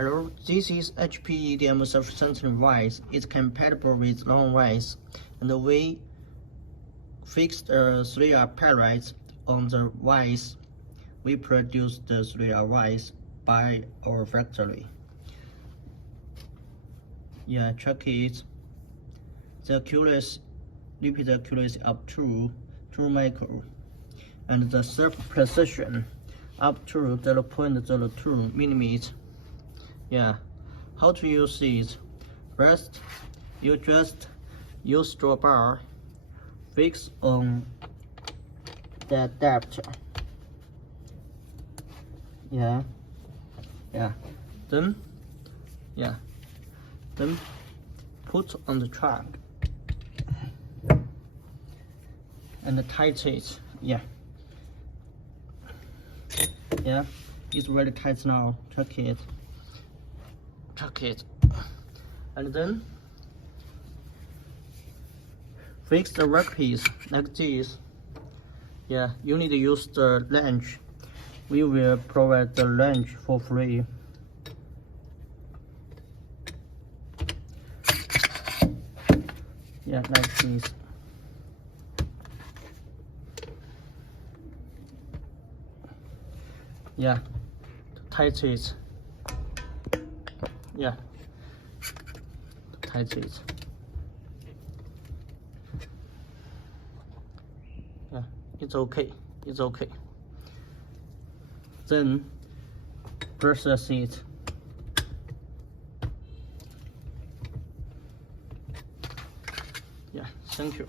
Hello, this is HPEDM Self vise. It's compatible with long vise, and we fixed 3R pellets on the vise. We produced the 3R vise by our factory. Yeah, check it. The accuracy, repeat accuracy up to 2 micro, and the surf precision up to 0.02 millimeters. Yeah, how to use it? First, you just use straw bar, fix on the adapter. Then put on the track and tighten it. It's very tight now. Check it, and then fix the workpiece like this. You need to use the wrench. We will provide the wrench for free. Like this. Tighten it. Tighten it. It's okay. Then process it. Thank you.